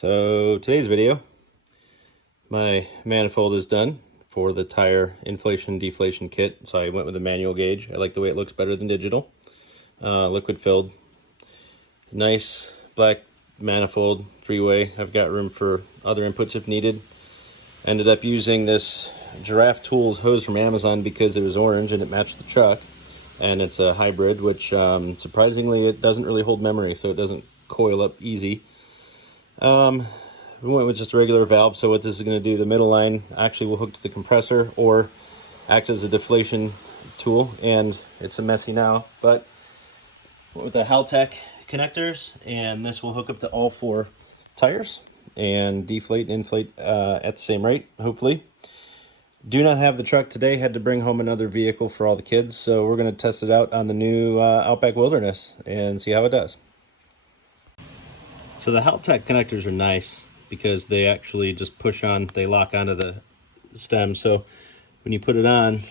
So today's video, my manifold is done for the tire inflation deflation kit. So I went with a manual gauge. I like the way it looks better than digital. Liquid filled. Nice black manifold, 3-way. I've got room for other inputs if needed. Ended up using this Giraffe tools hose from Amazon because it was orange and it matched the truck. And it's a hybrid, which surprisingly it doesn't really hold memory, so it doesn't coil up easy. We went with just a regular valve. So what this is going to do, the middle line actually will hook to the compressor or act as a deflation tool, and it's a messy now, but went with the Haltec connectors, and this will hook up to all 4 tires and deflate and inflate at the same rate, hopefully. Do not have the truck today, had to bring home another vehicle for all the kids, so we're going to test it out on the new Outback Wilderness and see how it does. So the Haltec connectors are nice because they actually just push on, they lock onto the stem. So when you put it on,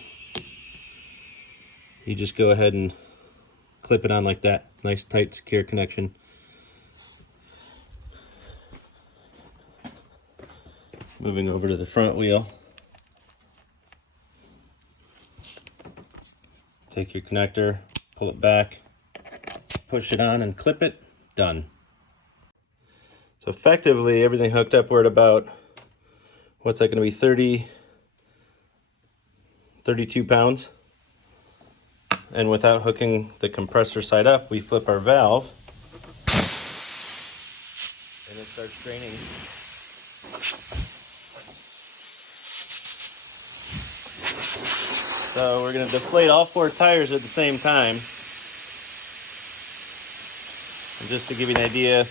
you just go ahead and clip it on like that. Nice, tight, secure connection. Moving over to the front wheel. Take your connector, pull it back, push it on and clip it, done. So effectively everything hooked up, we're at about, what's that going to be, 32 pounds. And without hooking the compressor side up, we flip our valve and it starts draining. So we're going to deflate all 4 tires at the same time. And just to give you an idea, a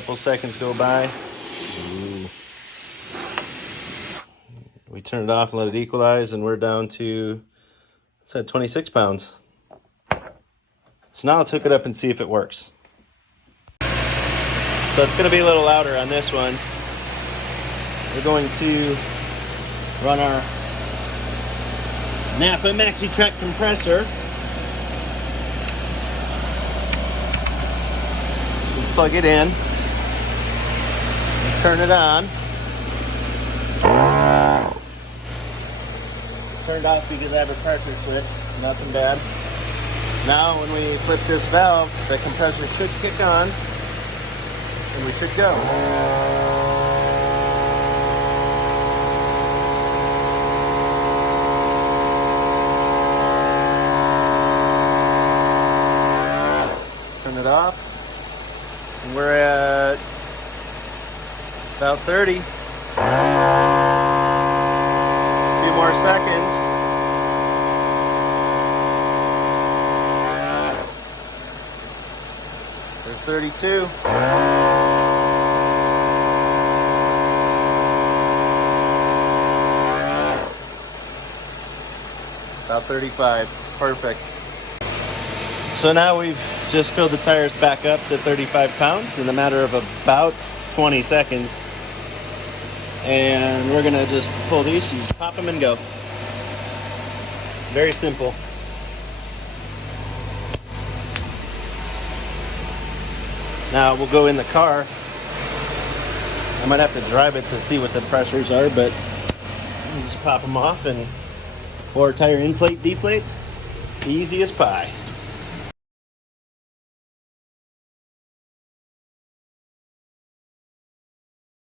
couple seconds go by. Ooh. We turn it off and let it equalize, and we're down to, what's that, 26 pounds. So now let's hook it up and see if it works. So it's going to be a little louder on this one. We're going to run our Napa Maxi Trac compressor. We plug it in. Turn it on. Turned off because I have a pressure switch. Nothing bad. Now when we flip this valve, the compressor should kick on and we should go. Turn it off. And we're at about 30. A few more seconds. There's 32. About 35. Perfect. So now we've just filled the tires back up to 35 pounds in a matter of about 20 seconds. And we're gonna just pull these and pop them and go. Very simple. Now we'll go in the car. I might have to drive it to see what the pressures are, but just pop them off and 4 tire inflate, deflate, easy as pie.